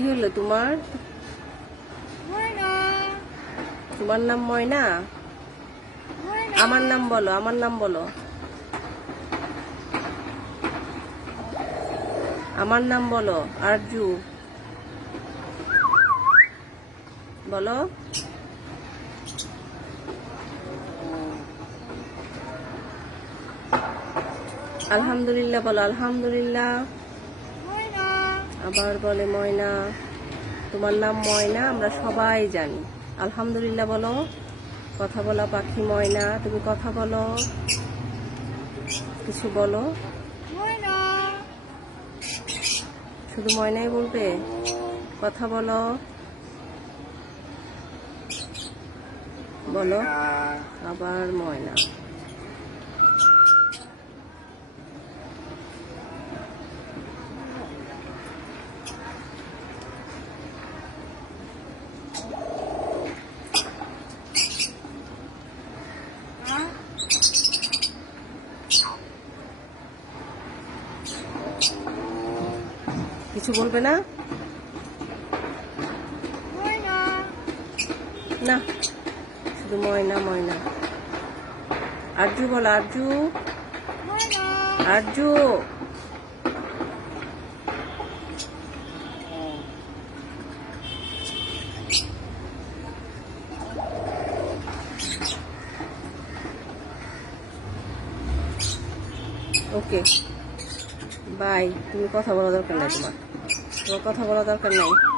কি হলো তোমার? তোমার নাম ময়না? আমার নাম বলো, আমার নাম বলো। আমার নাম বলো। আরজু বলো। আলহামদুলিল্লাহ বলো, আলহামদুলিল্লাহ। আবার বলে ময়না। তোমার নাম ময়না, আমরা সবাই জানি। আলহামদুলিল্লাহ বলো। কথা বলা পাখি ময়না, তুমি কথা বলো, কিছু বলো। শুধু ময়নাই বলবে? কথা বলো, বলো। আবার ময়না। কিছু বলবে না? না, শুধু ময়না ময়না। আরজু বলো, আরজু। আরজু। Okay bye. তুমি কথা বলা দরকার নাই, তোমার তোমার কথা বলা দরকার নাই।